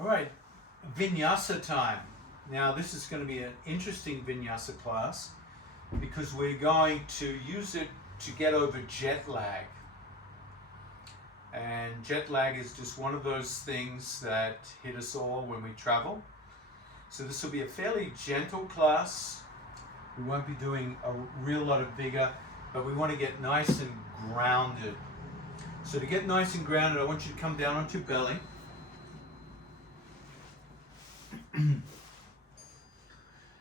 All right, Vinyasa time. Now this is going to be an interesting Vinyasa class because we're going to use it to get over jet lag. And jet lag is just one of those things that hit us all when we travel. So this will be a fairly gentle class. We won't be doing a real lot of vigor, but we want to get nice and grounded. So to get nice and grounded, I want you to come down onto your belly.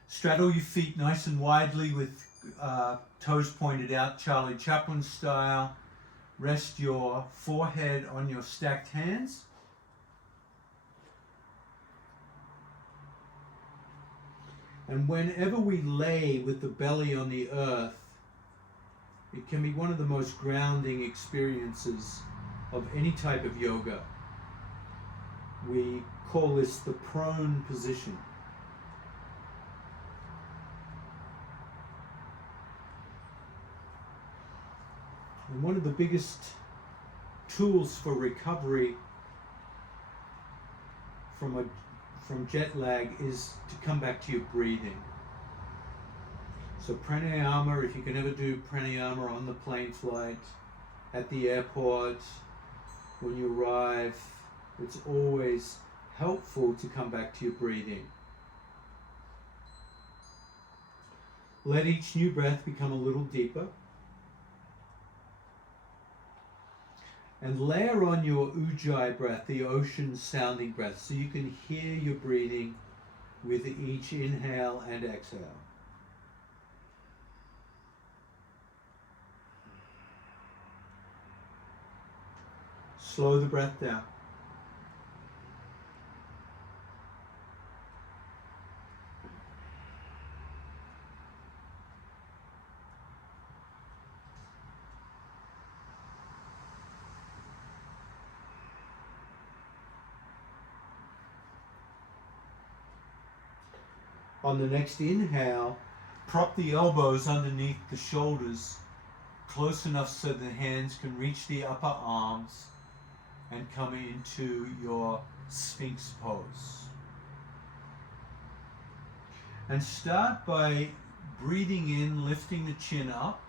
Straddle your feet nice and widely with toes pointed out, Charlie Chaplin style. Rest your forehead on your stacked hands. And whenever we lay with the belly on the earth, it can be one of the most grounding experiences of any type of yoga. We call this the prone position. And one of the biggest tools for recovery from jet lag is to come back to your breathing. So pranayama, if you can ever do pranayama on the plane flight, at the airport, when you arrive, it's always helpful to come back to your breathing. Let each new breath become a little deeper. And layer on your ujjayi breath, the ocean sounding breath, so you can hear your breathing with each inhale and exhale. Slow the breath down. On the next inhale, prop the elbows underneath the shoulders, close enough so the hands can reach the upper arms and come into your Sphinx pose. And start by breathing in, lifting the chin up,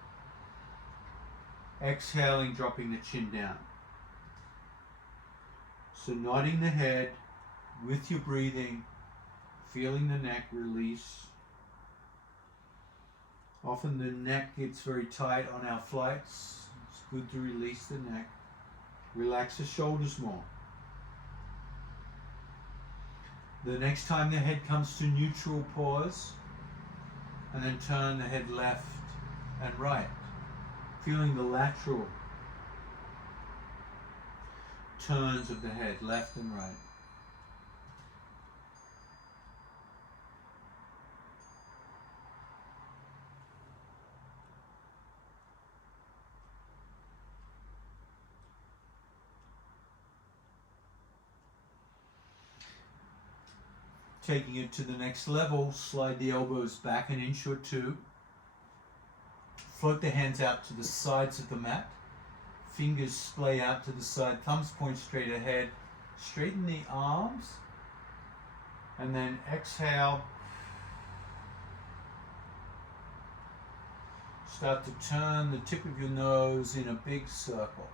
exhaling, dropping the chin down. So nodding the head with your breathing, feeling the neck release. Often the neck gets very tight on our flights. It's good to release the neck. Relax the shoulders more. The next time the head comes to neutral, pause, and then turn the head left and right, feeling the lateral turns of the head, left and right. Taking it to the next level, slide the elbows back an inch or two. Float the hands out to the sides of the mat. Fingers splay out to the side, thumbs point straight ahead. Straighten the arms. And then exhale. Start to turn the tip of your nose in a big circle.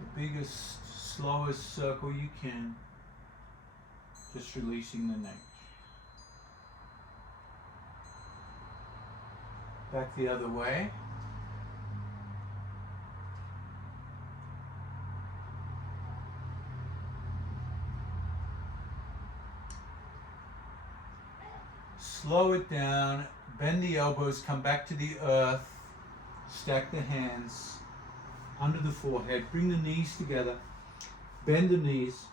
The biggest, slowest circle you can. Just releasing the neck. Back the other way. Slow it down, bend the elbows, come back to the earth, stack the hands under the forehead, bring the knees together, bend the knees,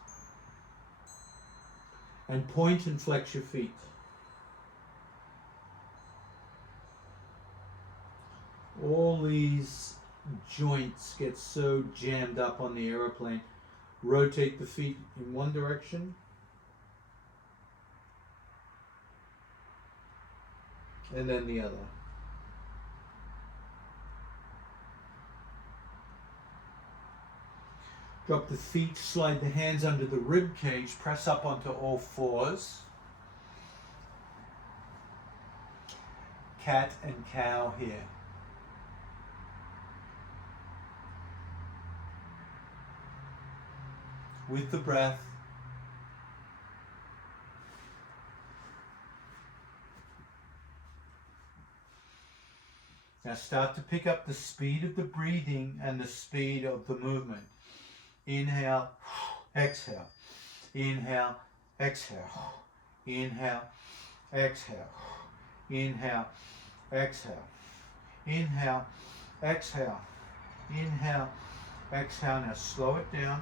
and point and flex your feet. All these joints get so jammed up on the aeroplane. Rotate the feet in one direction, and then the other. Drop the feet, slide the hands under the rib cage, press up onto all fours. Cat and cow here. With the breath. Now start to pick up the speed of the breathing and the speed of the movement. Inhale, exhale. Inhale, exhale. Inhale, exhale. Inhale, exhale. Inhale, exhale. Inhale, exhale. Now slow it down.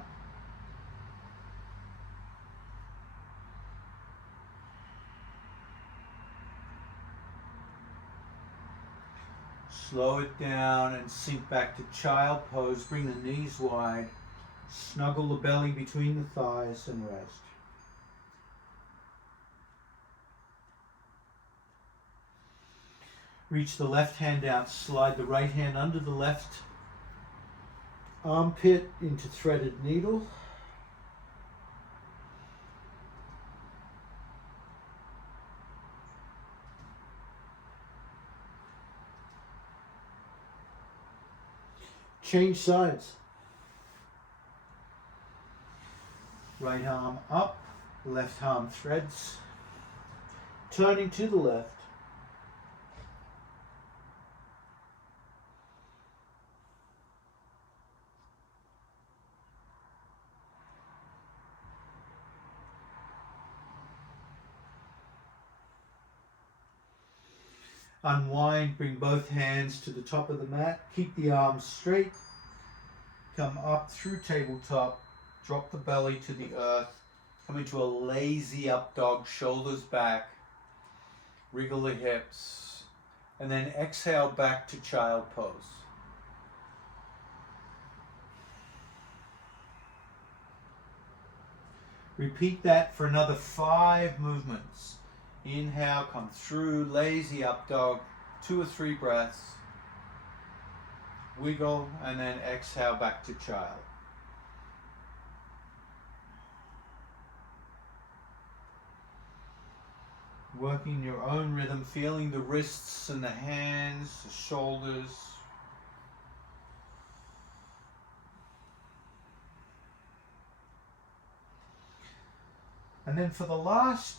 Slow it down and sink back to child pose. Bring the knees wide. Snuggle the belly between the thighs and rest. Reach the left hand out. Slide the right hand under the left armpit into threaded needle. Change sides. Right arm up, left arm threads. Turning to the left. Unwind, bring both hands to the top of the mat. Keep the arms straight. Come up through tabletop. Drop the belly to the earth. Come into a lazy up dog, shoulders back. Wriggle the hips. And then exhale back to child pose. Repeat that for another 5 movements. Inhale, come through, lazy up dog, 2 or 3 breaths. Wiggle, and then exhale back to child. Working your own rhythm, feeling the wrists and the hands, the shoulders. And then for the last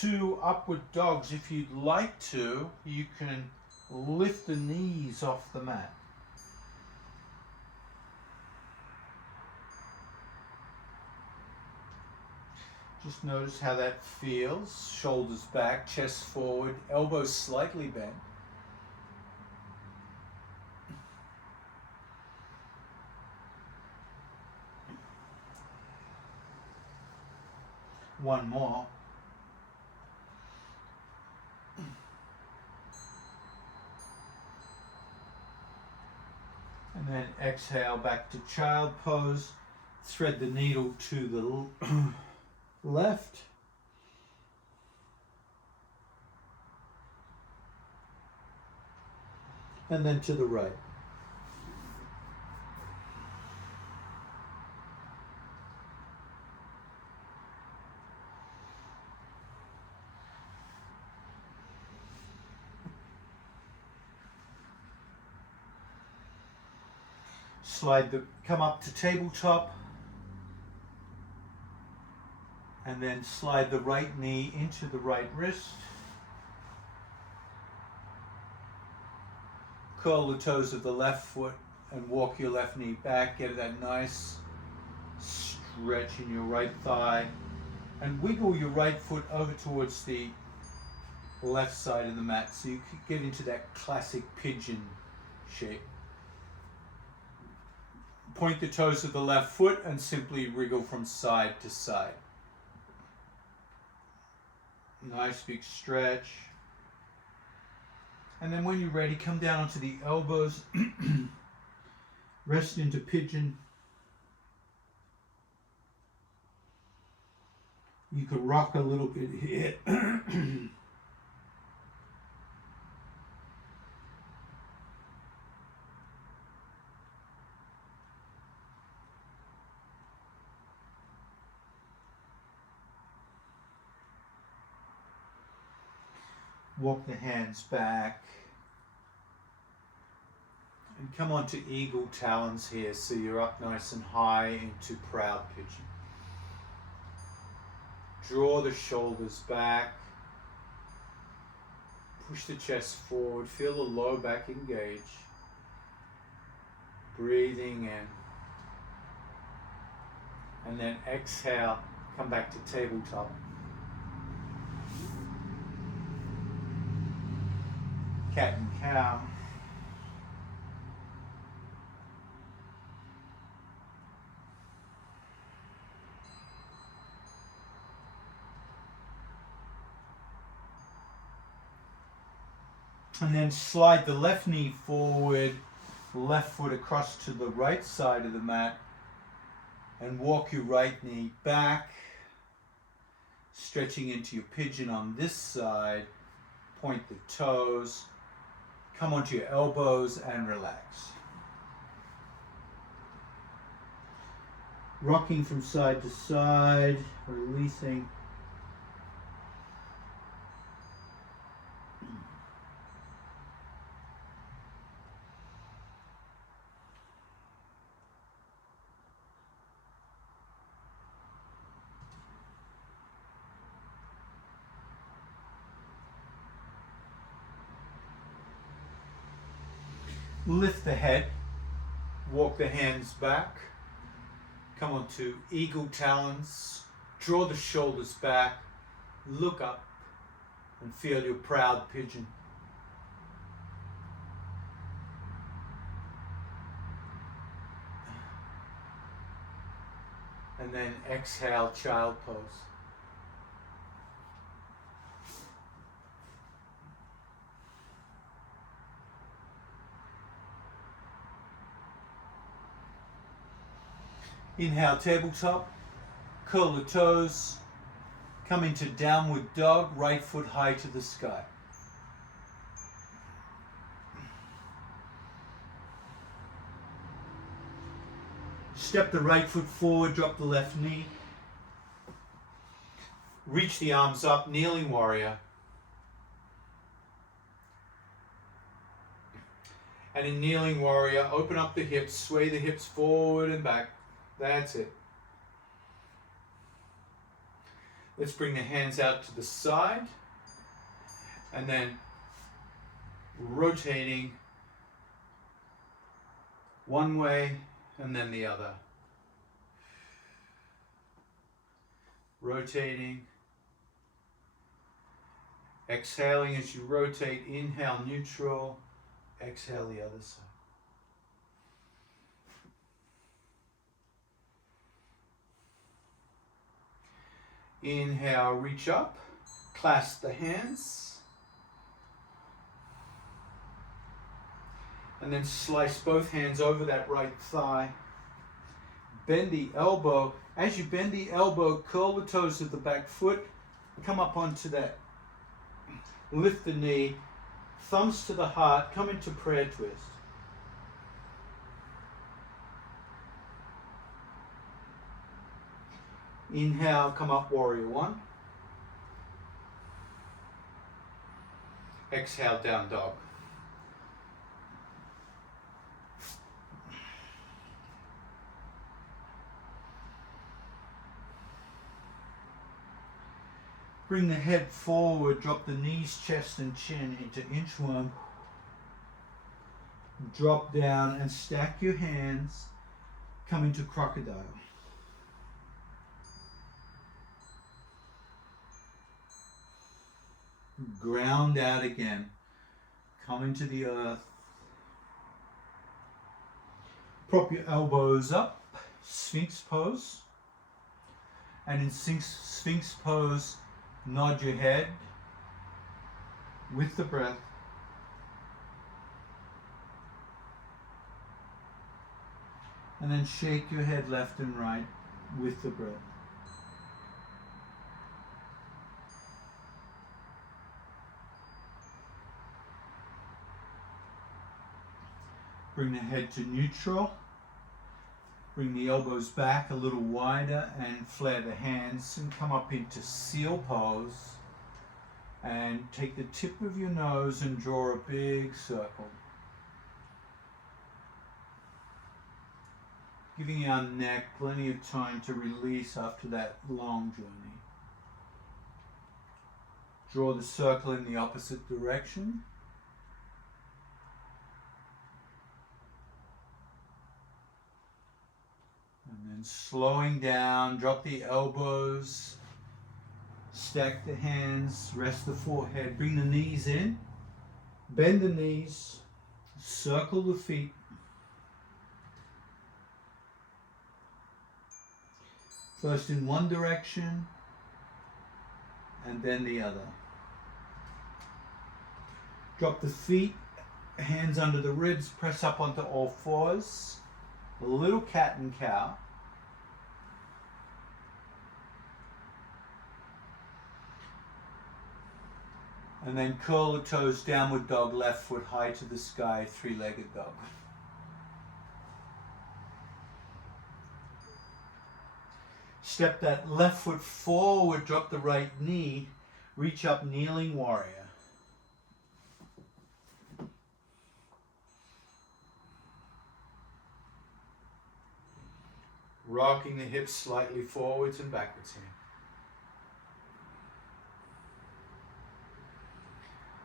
2 upward dogs, if you'd like to, you can lift the knees off the mat. Just notice how that feels. Shoulders back, chest forward, elbows slightly bent. One more. And then exhale back to child pose. Thread the needle to the left. And then to the right. Come up to tabletop. And then slide the right knee into the right wrist. Curl the toes of the left foot and walk your left knee back. Get that nice stretch in your right thigh. And wiggle your right foot over towards the left side of the mat so you can get into that classic pigeon shape. Point the toes of the left foot and simply wriggle from side to side. Nice big stretch. And then when you're ready, come down onto the elbows. Rest into pigeon. You could rock a little bit here. Walk the hands back. And come on to eagle talons here, so you're up nice and high into proud pigeon. Draw the shoulders back. Push the chest forward. Feel the low back engage. Breathing in. And then exhale, come back to tabletop. Cat and cow. And then slide the left knee forward, left foot across to the right side of the mat, and walk your right knee back, stretching into your pigeon on this side. Point the toes, come onto your elbows and relax. Rocking from side to side, releasing. Lift the head, walk the hands back, come onto eagle talons, draw the shoulders back, look up and feel your proud pigeon. And then exhale, child pose. Inhale, tabletop, curl the toes, come into downward dog, right foot high to the sky. Step the right foot forward, drop the left knee. Reach the arms up, kneeling warrior. And in kneeling warrior, open up the hips, sway the hips forward and back. That's it. Let's bring the hands out to the side and then rotating one way and then the other. Rotating. Exhaling as you rotate. Inhale, neutral. Exhale the other side. Inhale, reach up, clasp the hands, and then slice both hands over that right thigh. Bend the elbow. As you bend the elbow, curl the toes of the back foot, come up onto that, lift the knee, thumbs to the heart, come into prayer twist. Inhale, come up, warrior one. Exhale, down dog. Bring the head forward, drop the knees, chest and chin into inchworm. Drop down and stack your hands, come into crocodile. Ground out again. Come into the earth. Prop your elbows up. Sphinx pose. And in Sphinx pose, nod your head with the breath. And then shake your head left and right with the breath. Bring the head to neutral. Bring the elbows back a little wider and flare the hands and come up into seal pose. And take the tip of your nose and draw a big circle. Giving our neck plenty of time to release after that long journey. Draw the circle in the opposite direction. And then slowing down, drop the elbows, stack the hands, rest the forehead, bring the knees in, bend the knees, circle the feet. First in one direction and then the other. Drop the feet, hands under the ribs, press up onto all fours. A little cat and cow. And then curl the toes, downward dog, left foot high to the sky, three-legged dog. Step that left foot forward, drop the right knee, reach up, kneeling warrior. Rocking the hips slightly forwards and backwards here.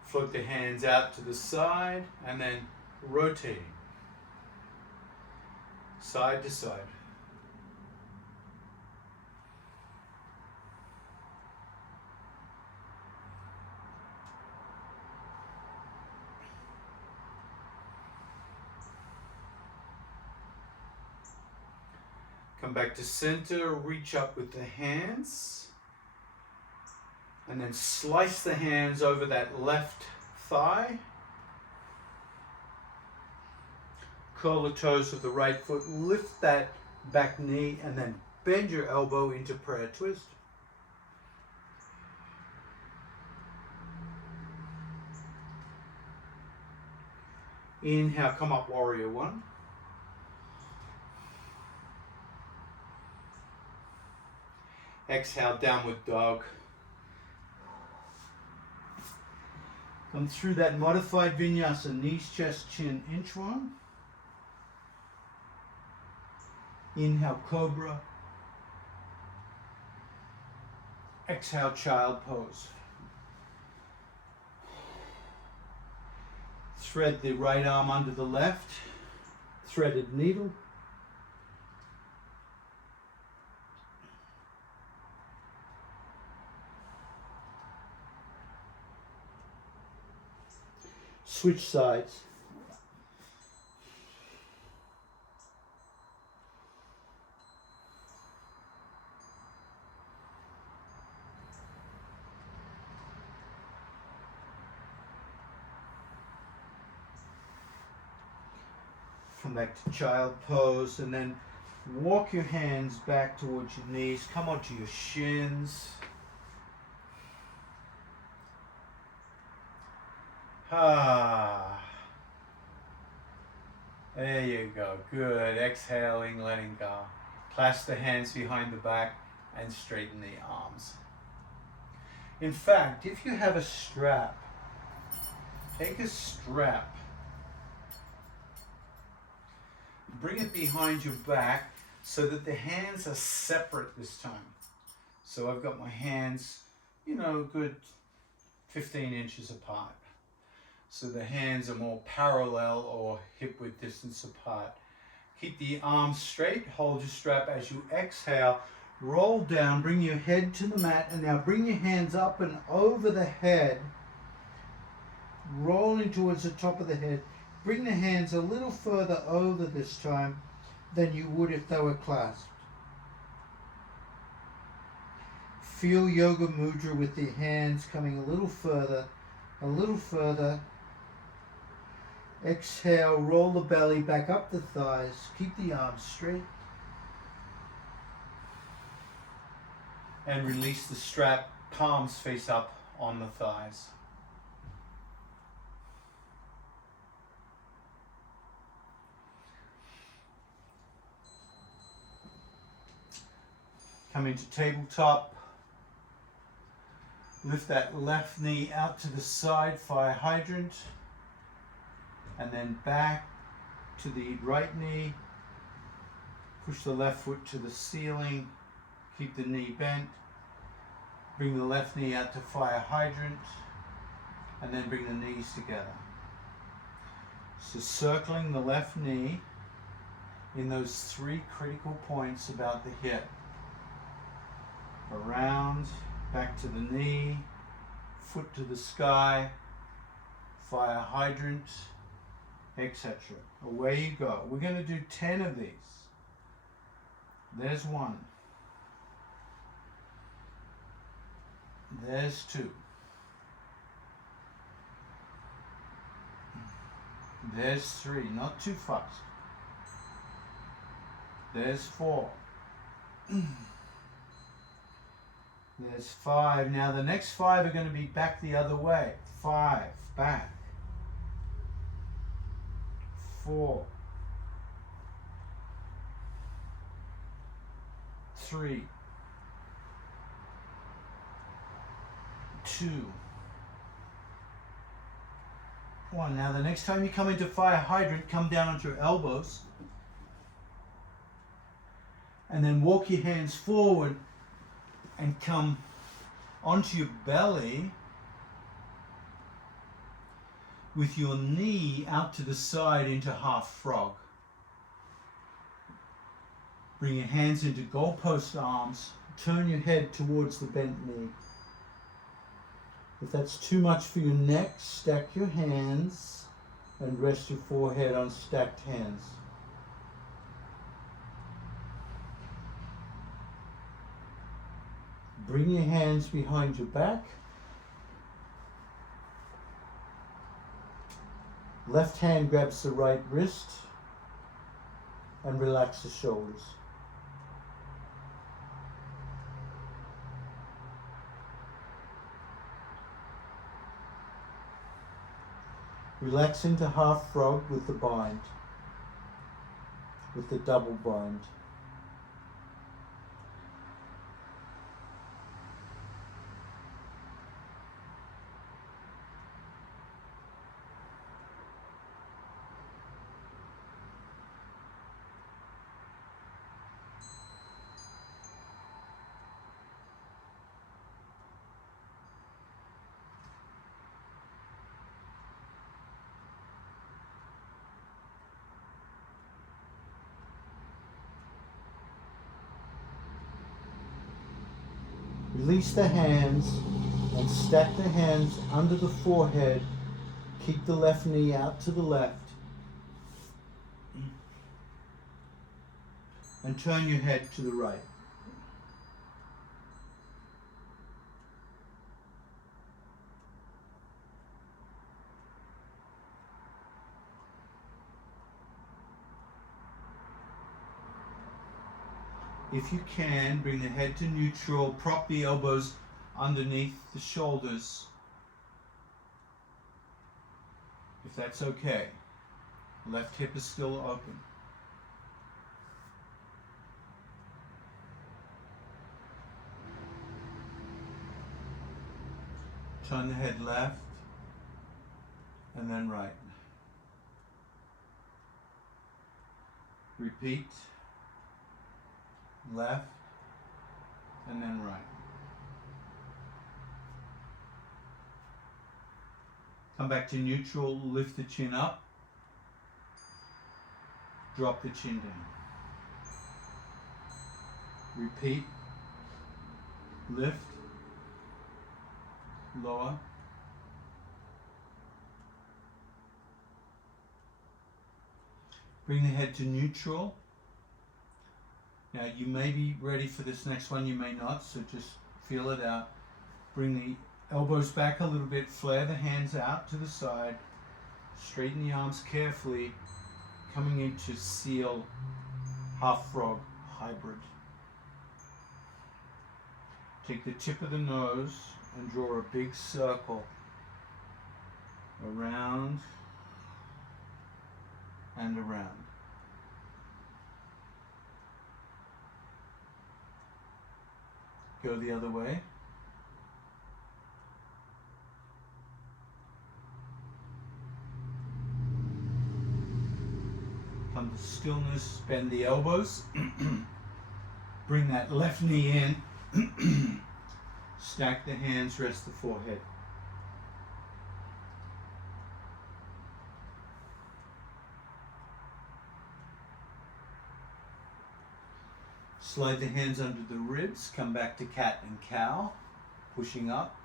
Float the hands out to the side and then rotating. Side to side. Come back to center, reach up with the hands, and then slice the hands over that left thigh. Curl the toes of the right foot, lift that back knee, and then bend your elbow into prayer twist. Inhale, come up, warrior one. Exhale, downward dog. Come through that modified vinyasa, knees, chest, chin, inchworm. Inhale, cobra. Exhale, child pose. Thread the right arm under the left, threaded needle. Switch sides. Come back to child pose and then walk your hands back towards your knees. Come onto your shins. There you go. Good. Exhaling, letting go. Clasp the hands behind the back and straighten the arms. In fact, if you have a strap, take a strap, bring it behind your back so that the hands are separate this time. So I've got my hands, good 15 inches apart. So the hands are more parallel or hip width distance apart. Keep the arms straight, hold your strap as you exhale, roll down, bring your head to the mat, and now bring your hands up and over the head, rolling towards the top of the head. Bring the hands a little further over this time than you would if they were clasped. Feel yoga mudra with the hands coming a little further, a little further. Exhale, roll the belly back up the thighs. Keep the arms straight. And release the strap, palms face up on the thighs. Come into tabletop. Lift that left knee out to the side, fire hydrant, and then back to the right knee. Push the left foot to the ceiling, keep the knee bent. Bring the left knee out to fire hydrant, and then bring the knees together. So circling the left knee in those 3 critical points about the hip. Around, back to the knee, foot to the sky, fire hydrant, etc. Away you go. We're going to do 10 of these. There's 1. There's 2. There's 3, not too fast. There's 4. There's 5. Now the next 5 are going to be back the other way. 5, back. 4. 3. 2. 1. Now the next time you come into fire hydrant, come down onto your elbows. And then walk your hands forward and come onto your belly with your knee out to the side into half frog. Bring your hands into goalpost arms. Turn your head towards the bent knee. If that's too much for your neck, stack your hands and rest your forehead on stacked hands. Bring your hands behind your back. Left hand grabs the right wrist and relax the shoulders. Relax into half frog with the bind, with the double bind. Release the hands and stack the hands under the forehead. Keep the left knee out to the left. And turn your head to the right. If you can, bring the head to neutral, prop the elbows underneath the shoulders, if that's okay. Left hip is still open. Turn the head left and then right. Repeat. Left and then right. Come back to neutral, lift the chin up, drop the chin down. Repeat, lift, lower, bring the head to neutral. Now you may be ready for this next one, you may not, so just feel it out. Bring the elbows back a little bit, flare the hands out to the side, straighten the arms carefully, coming into seal, half frog, hybrid. Take the tip of the nose and draw a big circle around and around. Go the other way. Come to stillness, bend the elbows. Bring that left knee in. Stack the hands, rest the forehead. Slide the hands under the ribs, come back to cat and cow, pushing up.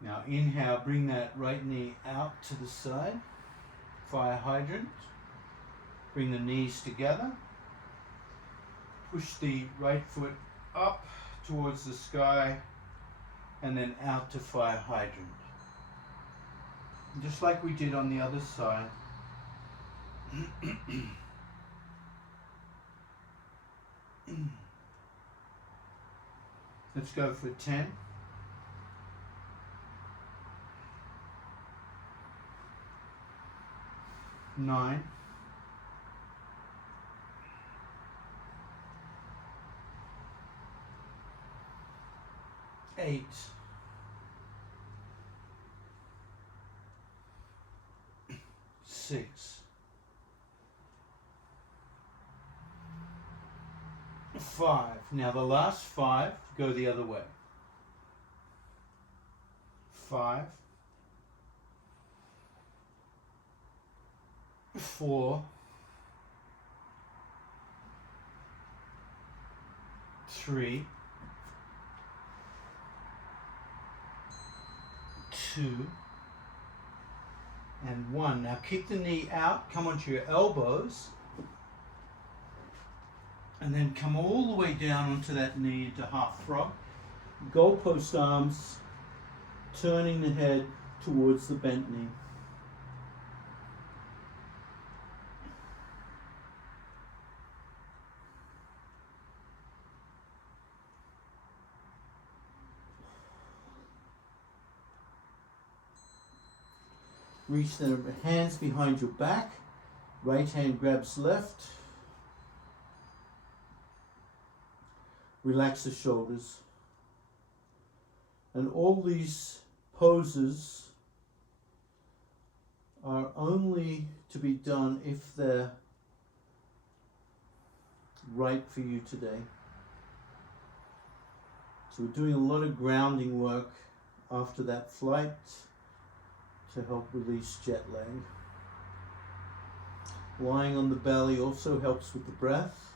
Now inhale, bring that right knee out to the side, fire hydrant. Bring the knees together. Push the right foot up towards the sky and then out to fire hydrant. Just like we did on the other side. Let's go for 10. 9. 8. 6. 5. Now the last 5 go the other way. 5. 4. 3. 2. And 1. Now keep the knee out, come onto your elbows, and then come all the way down onto that knee into half frog. Goalpost arms, turning the head towards the bent knee. Reach the hands behind your back. Right hand grabs left. Relax the shoulders. And all these poses are only to be done if they're right for you today. So we're doing a lot of grounding work after that flight to help release jet lag. Lying on the belly also helps with the breath.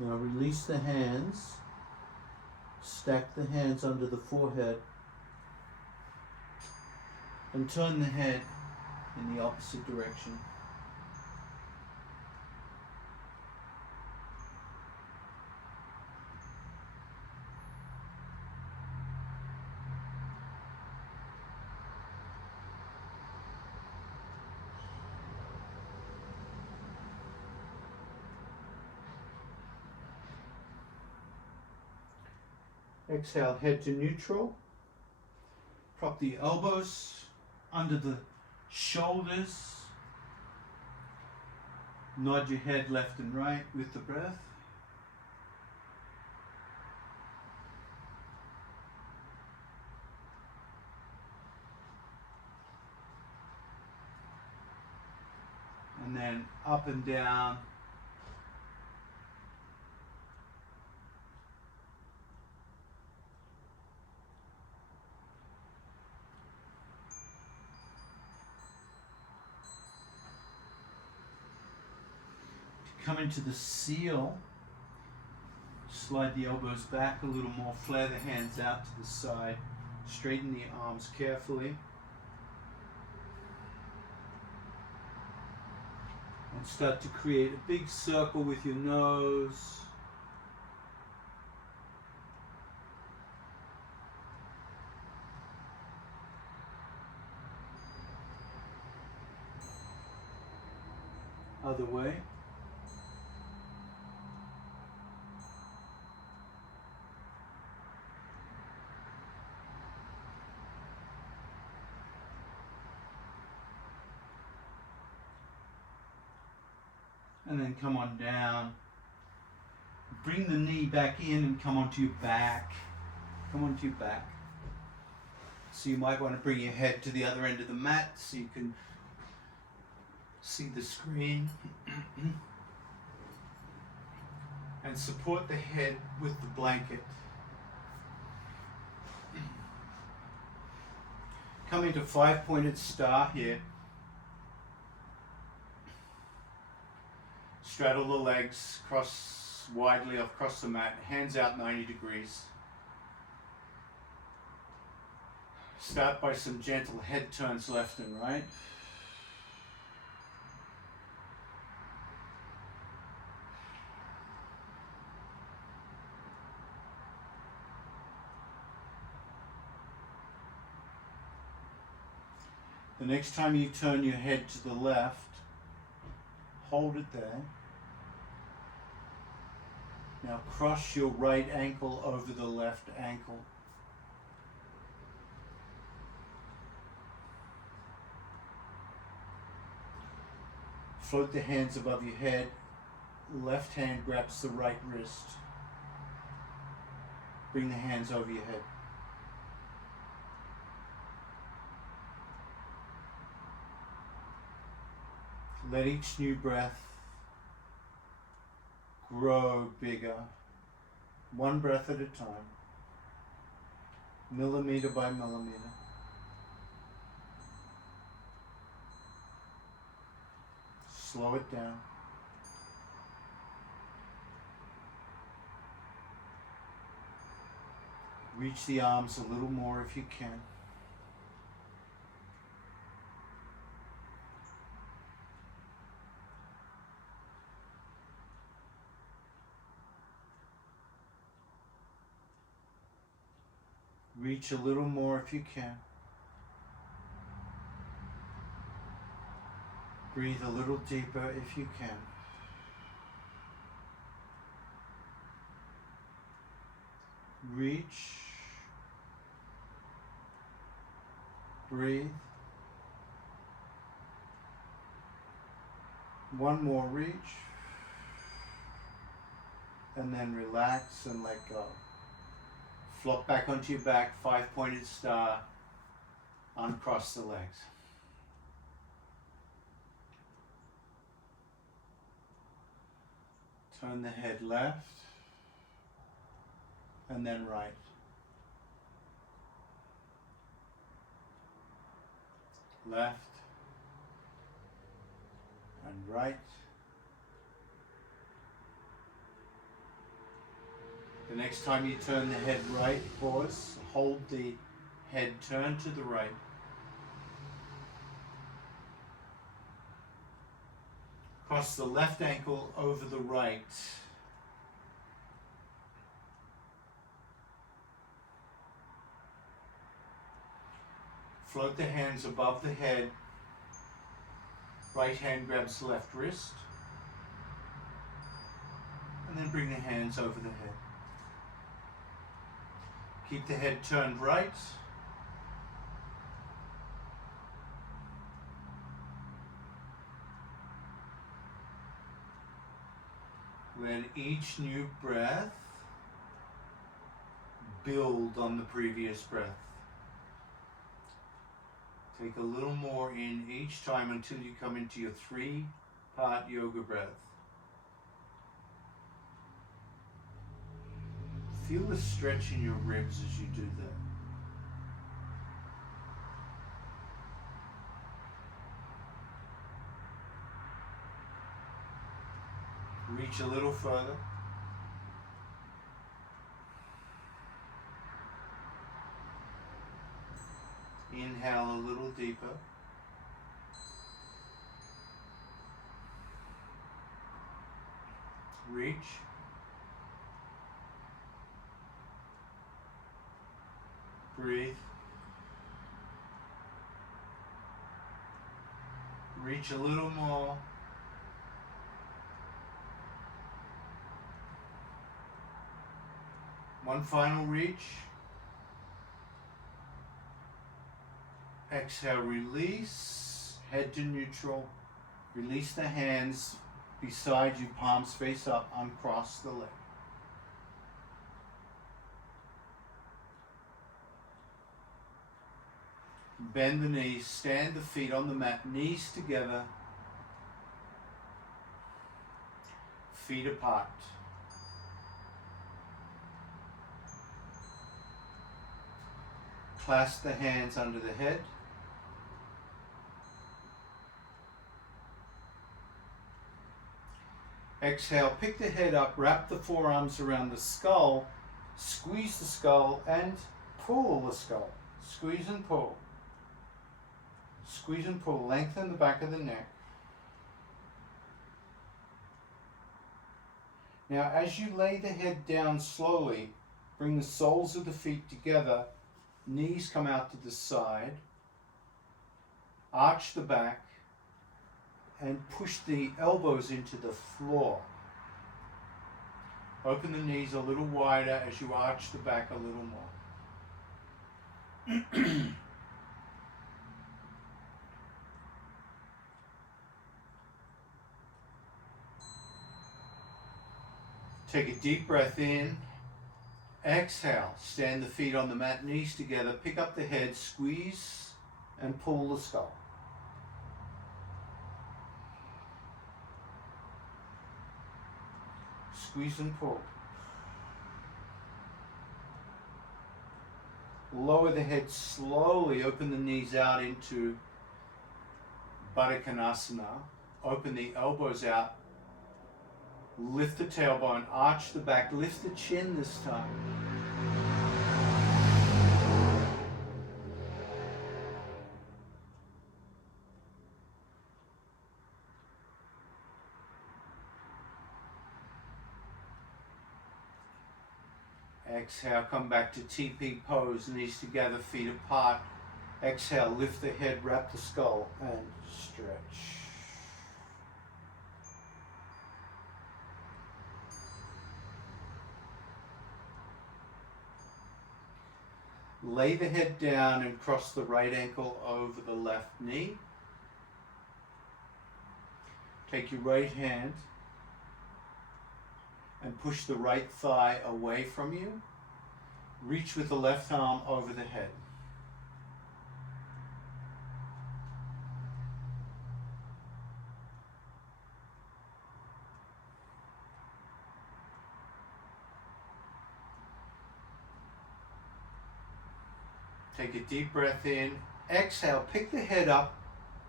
Now release the hands, stack the hands under the forehead, and turn the head in the opposite direction. Exhale, head to neutral. Prop the elbows under the shoulders. Nod your head left and right with the breath. And then up and down. come into the seal, slide the elbows back a little more, flare the hands out to the side, straighten the arms carefully, and start to create a big circle with your nose. Other way. And then come on down. Bring the knee back in and come onto your back. Come onto your back. So you might want to bring your head to the other end of the mat so you can see the screen. And support the head with the blanket. Come into 5-pointed star here. Straddle the legs, cross widely across the mat, hands out 90 degrees. Start by some gentle head turns left and right. The next time you turn your head to the left, hold it there. Now cross your right ankle over the left ankle. Float the hands above your head. Left hand grabs the right wrist. Bring the hands over your head. Let each new breath grow bigger, one breath at a time, millimeter by millimeter. Slow it down. Reach the arms a little more if you can. Reach a little more if you can. Breathe a little deeper if you can. Reach. Breathe. One more reach. And then relax and let go. Flop back onto your back, 5-pointed star. Uncross the legs. Turn the head left and then right. Left and right. The next time you turn the head right, pause, hold the head turn to the right. Cross the left ankle over the right. Float the hands above the head. Right hand grabs the left wrist. And then bring the hands over the head. Keep the head turned right. Let each new breath build on the previous breath. Take a little more in each time until you come into your 3-part yoga breath. Feel the stretch in your ribs as you do that. Reach a little further. Inhale a little deeper. Reach. Breathe. Reach a little more. One final reach. Exhale, release. Head to neutral. Release the hands beside you, palms face up, uncross the leg. Bend the knees, stand the feet on the mat, knees together, feet apart. Clasp the hands under the head. Exhale, pick the head up, wrap the forearms around the skull, squeeze the skull and pull the skull. Squeeze and pull. Squeeze and pull, lengthen the back of the neck. Now as you lay the head down slowly, bring the soles of the feet together, knees come out to the side, arch the back, and push the elbows into the floor. Open the knees a little wider as you arch the back a little more. Take a deep breath in. Exhale. Stand the feet on the mat, knees together. Pick up the head, squeeze and pull the skull. Squeeze and pull. Lower the head slowly. Open the knees out into Baddha Konasana. Open the elbows out. Lift the tailbone, arch the back, lift the chin this time. Exhale, come back to TP pose, knees together, feet apart. Exhale, lift the head, wrap the skull, and stretch. Lay the head down and cross the right ankle over the left knee. Take your right hand and push the right thigh away from you. Reach with the left arm over the head. Take a deep breath in. Exhale, pick the head up.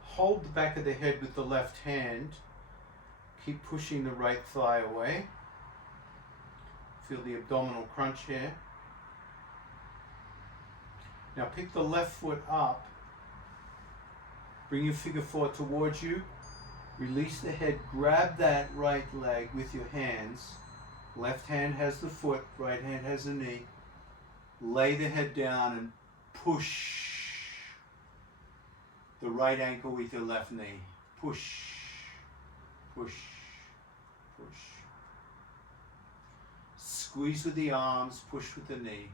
Hold the back of the head with the left hand. Keep pushing the right thigh away. Feel the abdominal crunch here. Now pick the left foot up. Bring your figure four towards you. Release the head. Grab that right leg with your hands. Left hand has the foot, right hand has the knee. Lay the head down and push the right ankle with your left knee. Push, push, push. Squeeze with the arms, push with the knee.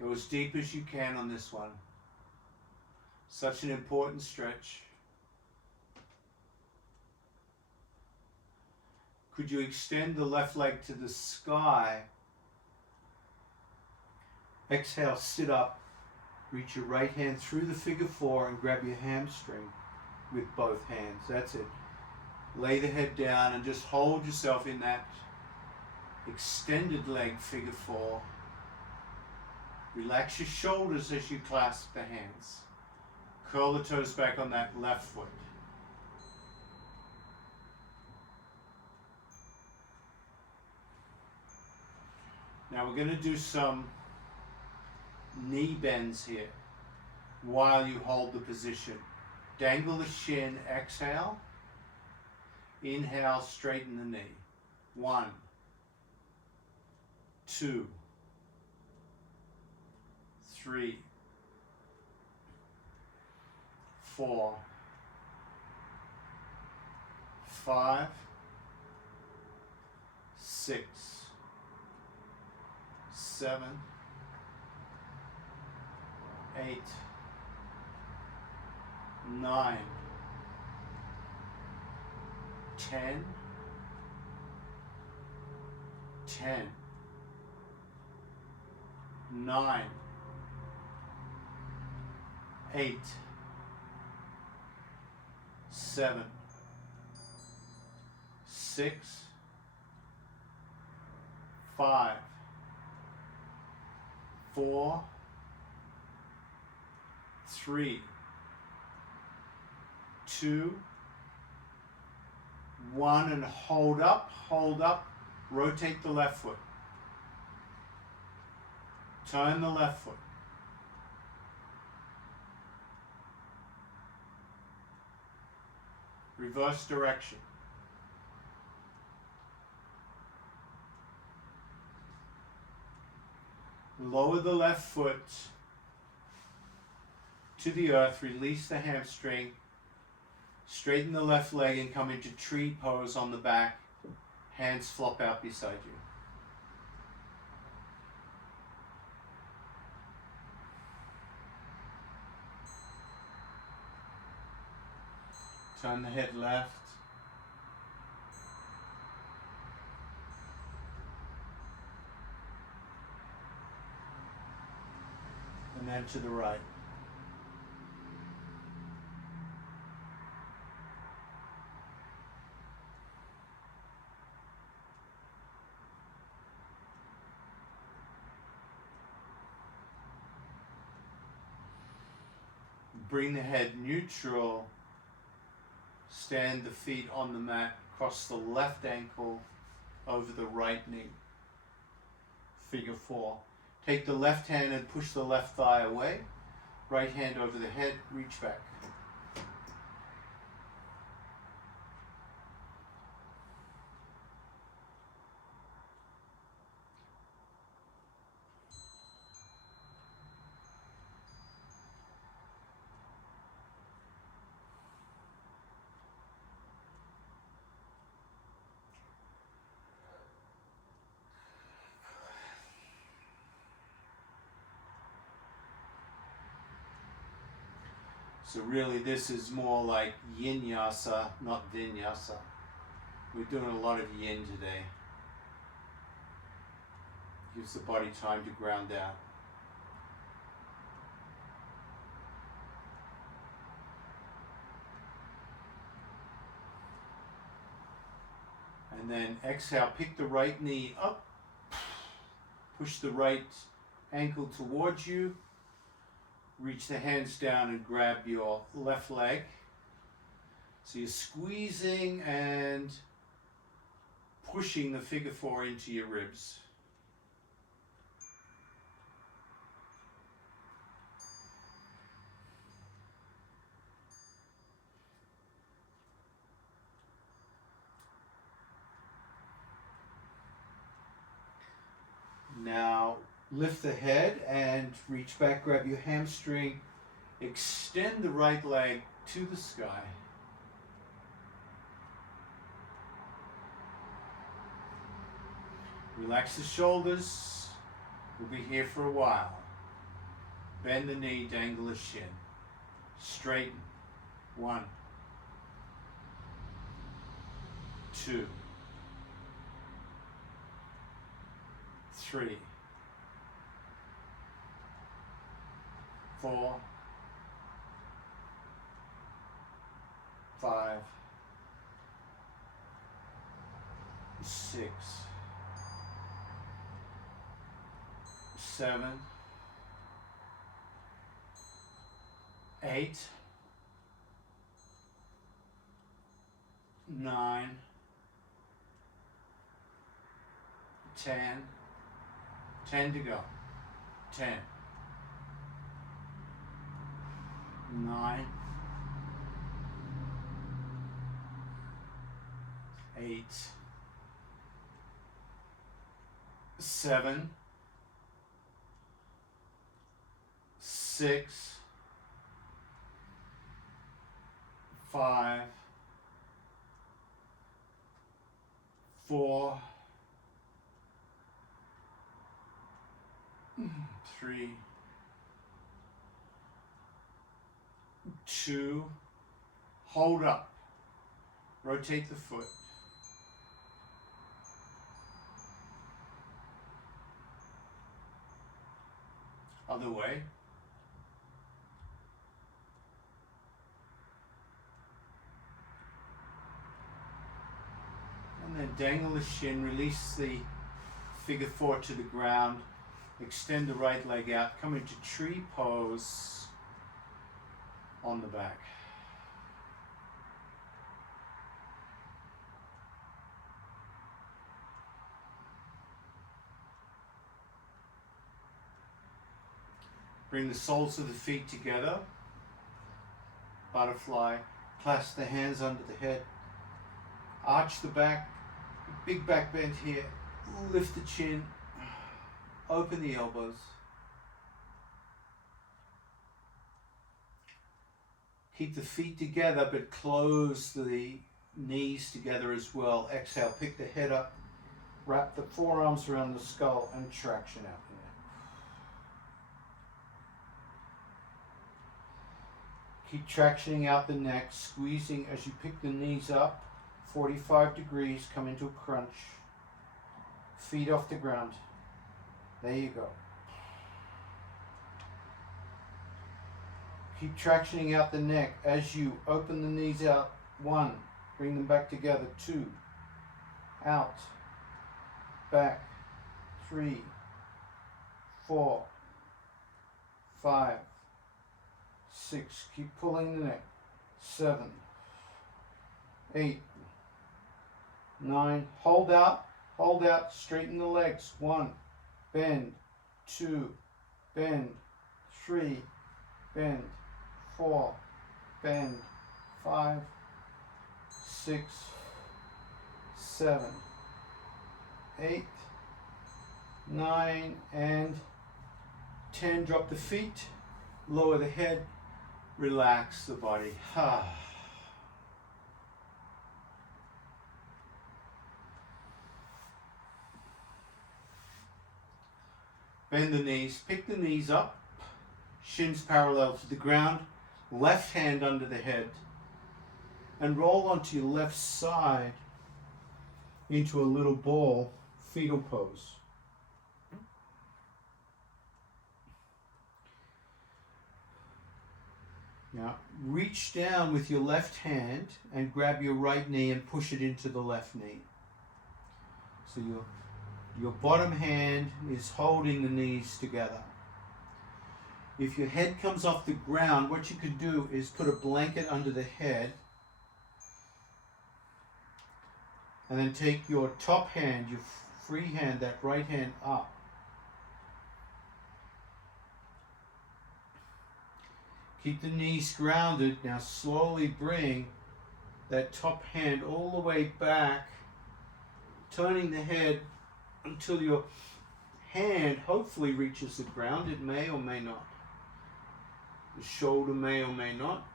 Go as deep as you can on this one. Such an important stretch. Could you extend the left leg to the sky? Exhale, sit up. Reach your right hand through the figure four and grab your hamstring with both hands. That's it. Lay the head down and just hold yourself in that extended leg figure four. Relax your shoulders as you clasp the hands. Curl the toes back on that left foot. Now we're going to do some knee bends here while you hold the position. Dangle the shin, exhale. Inhale, straighten the knee. 1, 2, 3, 4, 5, 6, 7, 8, 9, 10, 10, 9, 8, 7, 6, 5, 4, 3, 2, 1, and hold up, rotate the left foot. Turn the left foot. Reverse direction. Lower the left foot to the earth, release the hamstring, straighten the left leg and come into tree pose on the back, hands flop out beside you. Turn the head left. And then to the right. Bring the head neutral. Stand the feet on the mat. Cross the left ankle over the right knee. Figure 4. Take the left hand and push the left thigh away. Right hand over the head, reach back. So really this is more like Yinyasa, not Vinyasa. We're doing a lot of yin today. Gives the body time to ground out. And then exhale, pick the right knee up. Push the right ankle towards you. Reach the hands down and grab your left leg. So you're squeezing and pushing the figure 4 into your ribs. Now lift the head and reach back, grab your hamstring, extend the right leg to the sky. Relax the shoulders. We'll be here for a while. Bend the knee, dangle the shin. Straighten. 1, 2, 3, 4, 5, 6, 7, 8, 9, 10, 10 to go. 10. 9. 8. 7. 6. 5. 4. 3. 2. Hold up. Rotate the foot. Other way. And then dangle the shin, release the figure 4 to the ground, extend the right leg out, come into tree pose on the back. Bring the soles of the feet together, butterfly, clasp the hands under the head, arch the back, big back bend here, lift the chin, open the elbows. Keep the feet together but close the knees together as well. Exhale, pick the head up, wrap the forearms around the skull and traction out there. Keep tractioning out the neck, squeezing as you pick the knees up, 45 degrees, come into a crunch. Feet off the ground. There you go. Keep tractioning out the neck as you open the knees out. 1, bring them back together. 2, out, back. 3, 4, 5, 6, keep pulling the neck. 7, 8, 9, hold out, straighten the legs. 1, bend. 2, bend. 3, bend. 4, bend. 5, 6, 7, 8, 9, and 10. Drop the feet, lower the head, relax the body. Bend the knees, pick the knees up, shins parallel to the ground, left hand under the head, and roll onto your left side into a little ball, fetal pose. Now, reach down with your left hand and grab your right knee and push it into the left knee. So your bottom hand is holding the knees together. If your head comes off the ground, what you could do is put a blanket under the head and then take your top hand, your free hand, that right hand up. Keep the knees grounded. Now slowly bring that top hand all the way back, turning the head until your hand hopefully reaches the ground. It may or may not. The shoulder may or may not.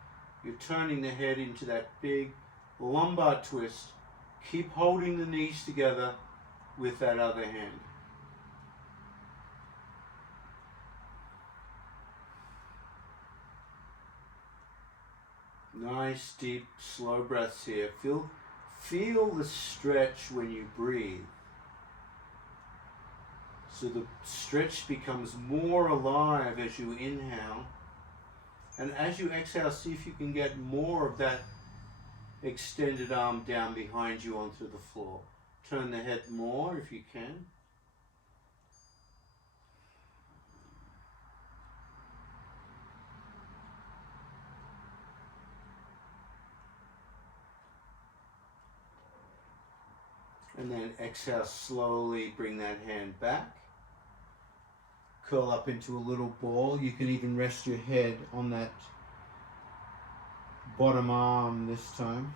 You're turning the head into that big lumbar twist. Keep holding the knees together with that other hand. Nice, deep, slow breaths here. Feel the stretch when you breathe. So the stretch becomes more alive as you inhale. And as you exhale, see if you can get more of that extended arm down behind you onto the floor. Turn the head more if you can. And then exhale, slowly bring that hand back. curl up into a little ball. You can even rest your head on that bottom arm this time.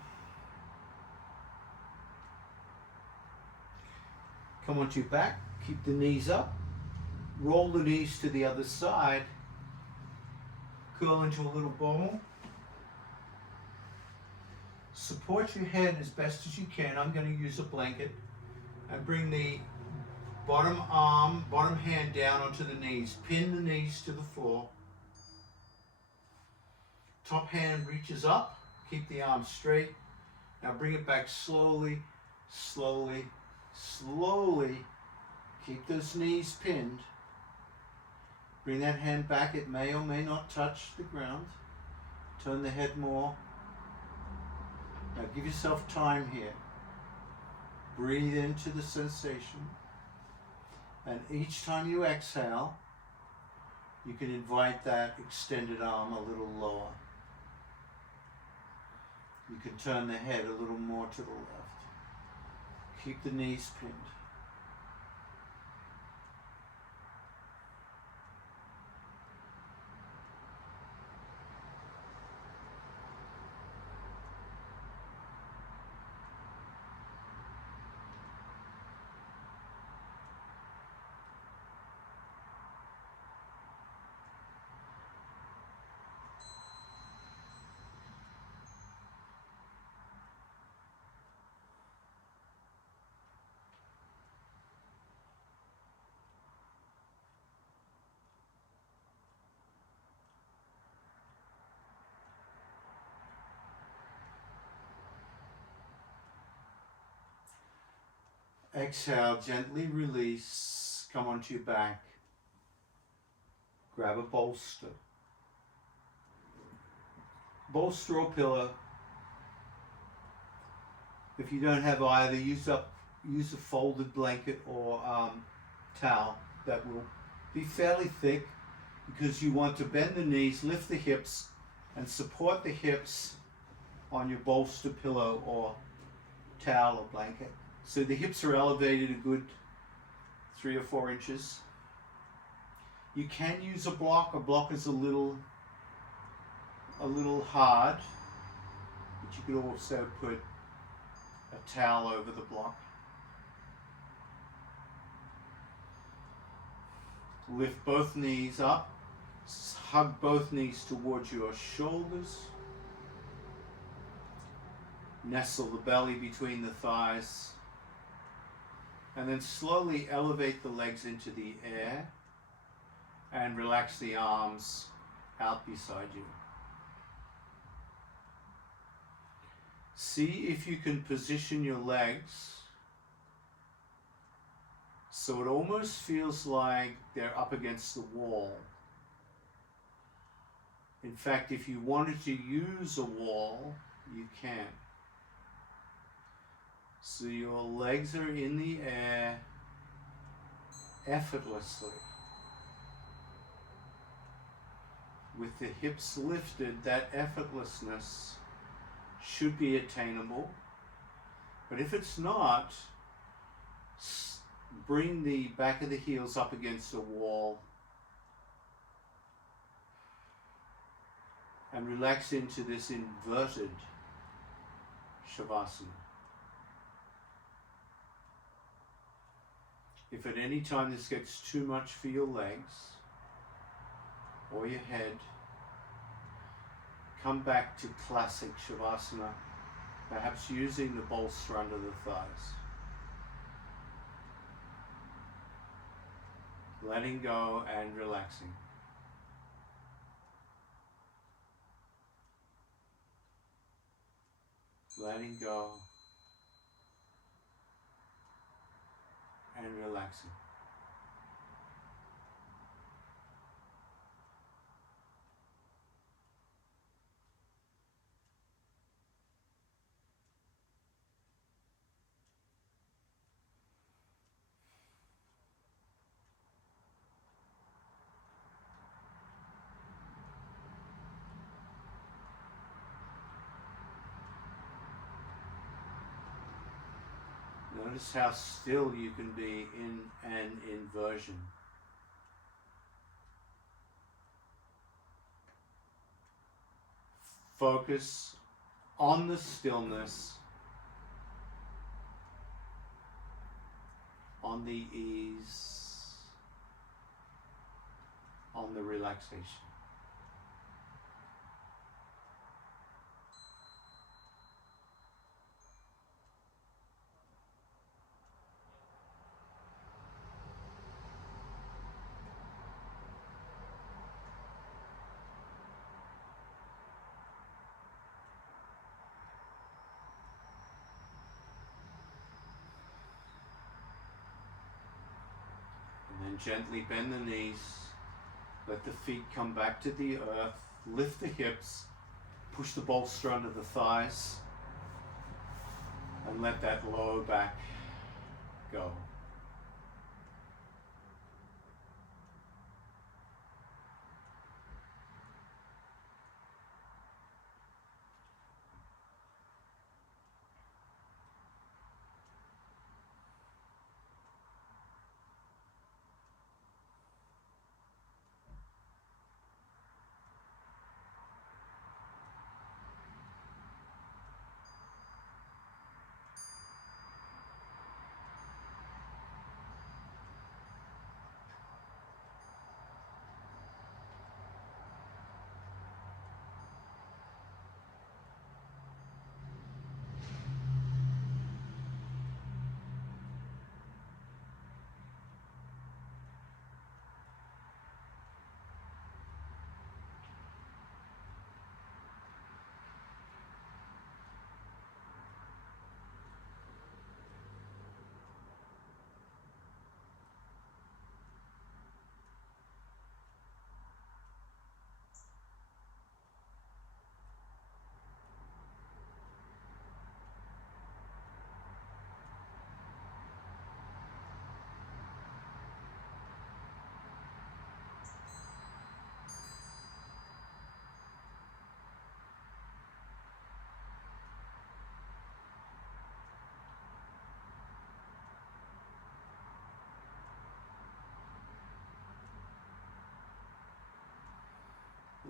Come onto your back, keep the knees up, roll the knees to the other side, curl into a little ball. Support your head as best as you can. I'm going to use a blanket and bring the bottom arm, bottom hand down onto the knees. Pin the knees to the floor. Top hand reaches up. Keep the arm straight. Now bring it back slowly, slowly, slowly. Keep those knees pinned. Bring that hand back. It may or may not touch the ground. Turn the head more. Now give yourself time here. Breathe into the sensation. And each time you exhale, you can invite that extended arm a little lower. You can turn the head a little more to the left. Keep the knees pinned. Exhale, gently release, come onto your back. Grab a bolster. Bolster or pillow. If you don't have either, use a folded blanket or towel that will be fairly thick, because you want to bend the knees, lift the hips, and support the hips on your bolster, pillow, or towel or blanket. So the hips are elevated a good 3 or 4 inches. You can use a block. A block is a little hard, but you could also put a towel over the block. Lift both knees up. Hug both knees towards your shoulders. Nestle the belly between the thighs. And then slowly elevate the legs into the air and relax the arms out beside you. See if you can position your legs so it almost feels like they're up against the wall. In fact, if you wanted to use a wall, you can. So your legs are in the air effortlessly. With the hips lifted, that effortlessness should be attainable. But if it's not, bring the back of the heels up against the wall and relax into this inverted Shavasana. If at any time this gets too much for your legs or your head, come back to classic Shavasana, perhaps using the bolster under the thighs. Letting go and relaxing. Letting go and relaxing. Notice how still you can be in an inversion. Focus on the stillness, on the ease, on the relaxation. And then gently bend the knees, let the feet come back to the earth, lift the hips, push the bolster under the thighs, and let that lower back go.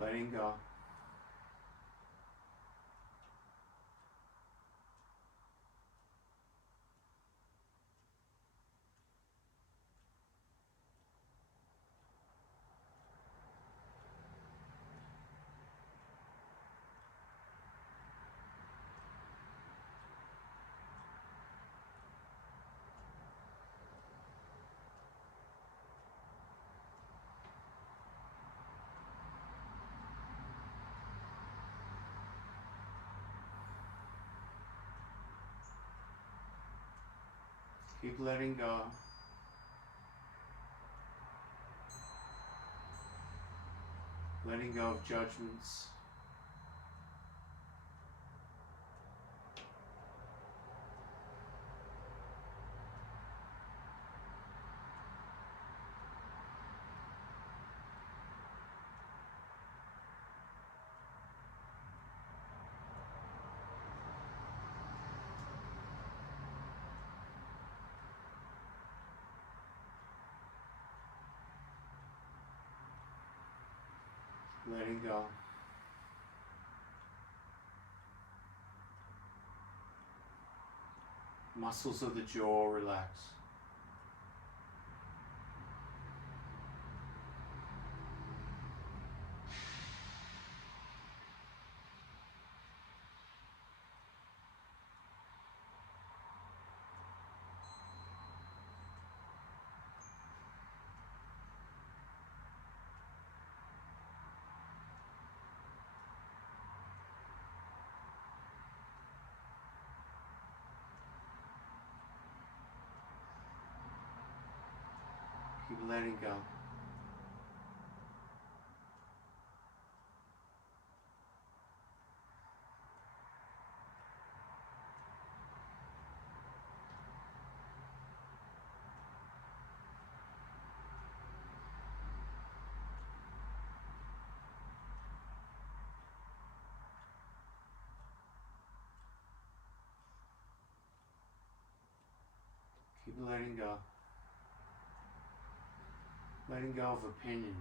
Letting go. Keep letting go. Letting go of judgments. Letting go. Muscles of the jaw relax. Keep letting go. Keep letting go. Letting go of opinions.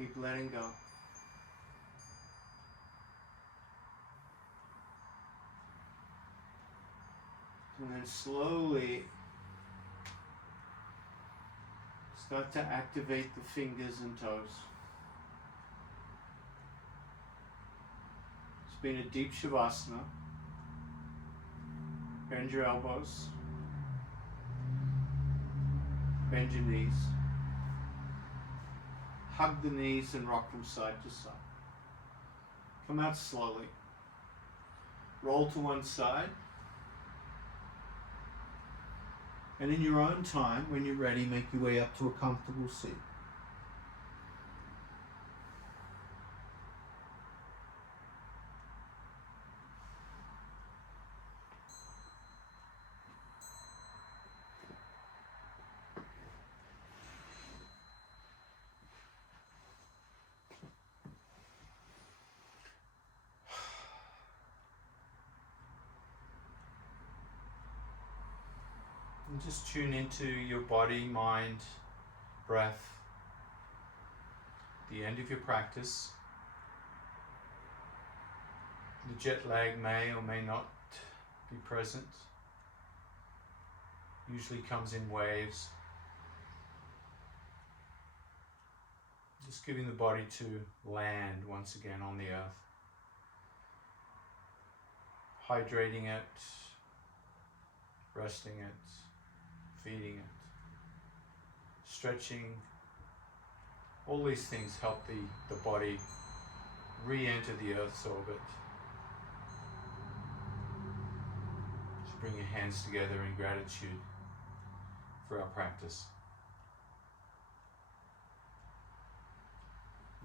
Keep letting go. And then slowly start to activate the fingers and toes. It's been a deep Shavasana. Bend your elbows. Bend your knees. Hug the knees and rock from side to side. Come out slowly. Roll to one side. And in your own time, when you're ready, make your way up to a comfortable seat. And just tune into your body, mind, breath. At the end of your practice, the jet lag may or may not be present. Usually comes in waves. Just giving the body to land once again on the earth. Hydrating it, resting it, feeding it, stretching. All these things help the body re-enter the earth's orbit. Just bring your hands together in gratitude for our practice.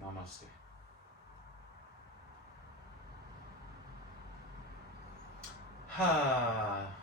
Namaste. Ha.